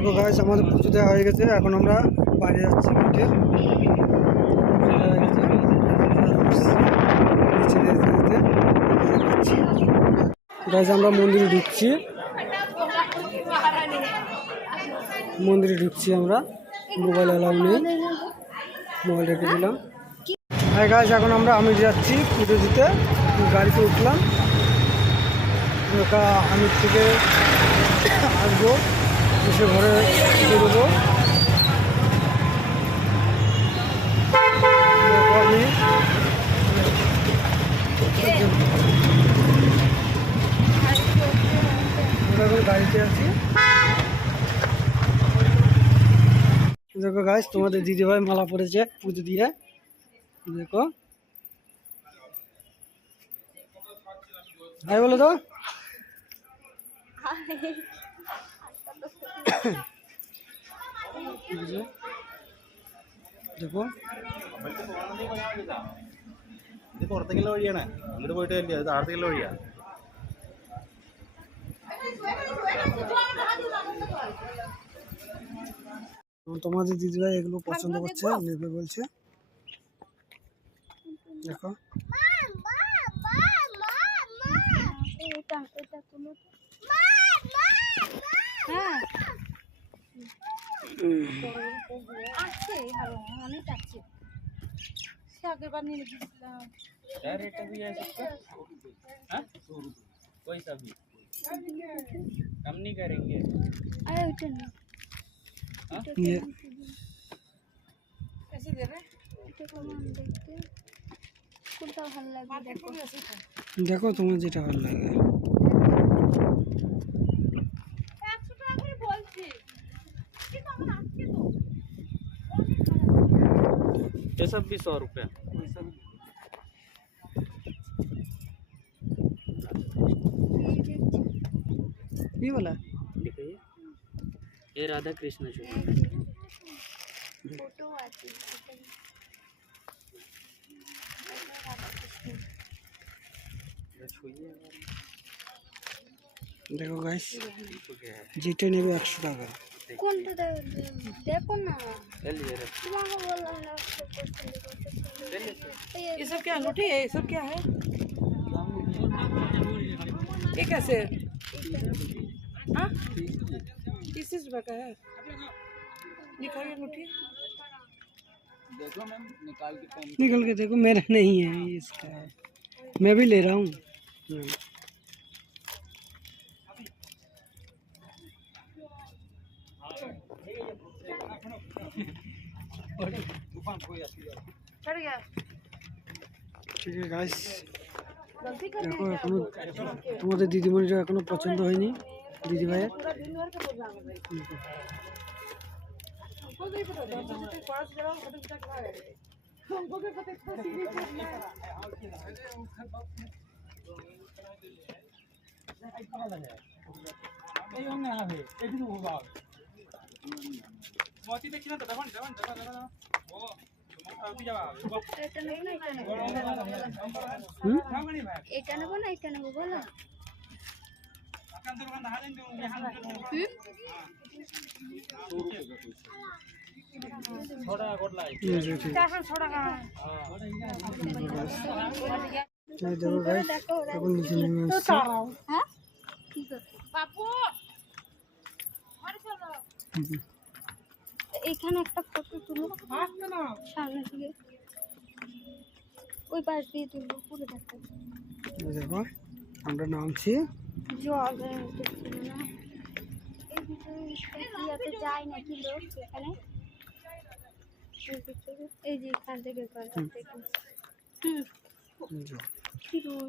দেখো গাইস আমাদের পুজো দেওয়া হয়ে গেছে, এখন আমরা বাইরে যাচ্ছি মাঠে। গাইস আমরা মন্দিরে ঢুকছি, আমরা মোবাইল অ্যালাউ নেই, মোবাইল রেখে দিলাম। হ্যাঁ গাইস এখন আমি যাচ্ছি পুজো দিতে, গাড়িতে উঠলাম, আমির থেকে আসবো, এসে ঘরে বেরোবো। আমি গাড়িতে আছি। দেখো গাইস তোমাদের দিদিভাই মালা পড়েছে পুজো দিয়ে, দেখো ভাই বলো তো। দেখো പുറത്തേക്കുള്ള വഴിയാണ്, അങ്ങോട്ട് പോയിട്ട് വലിയ താഴത്തേക്കുള്ള വഴിയാ. তোমাদের দিদিভাই এগুলো পছন্দ করছে, নেবে বলছে। দেখো पैसा भी कम नहीं करेंगे. कैसे दे रहे? দেখো তোমার যেটা ভালো লাগে। ये सब भी 100 रुपये. ये वाला दिखाइए, ये राधा कृष्ण जो फोटो आती है। দেখো গাইস যেটা নেবে 100 টাকা। কোনটা দেখো না, तुम्हारा তোমাকে বললাম না। ये सब क्या अंगूठी है? ये सब क्या है? ये कैसे? हाँ 30 रुपये का है। दिखाइए अंगूठी। देखो मैम निकाल के पेन. निकल के देखो, मेरा नहीं है, ये इसका है, मैं भी ले रहा हूँ। चढ़ गया। ঠিক আছে গাইস দেখো এখনো তোমাদের দিদিমণিটা এখনো পছন্দ হয়নি দিদিভাইয়ের। এটা নেবো না, এটা নেবো বলো। দেখো গাইস এখন নিচে নেমে আসছে। এখানে একটা ফটো তুলো সামনে থেকে, ওই পাশ দিয়ে তুলবো পুরো দেখো। দেখো আমরা নামছি, জল দেখছিল না এই ভিতরে যায় নাকি লোক এখানে, এই যে এখান থেকে যাও। কি রোল।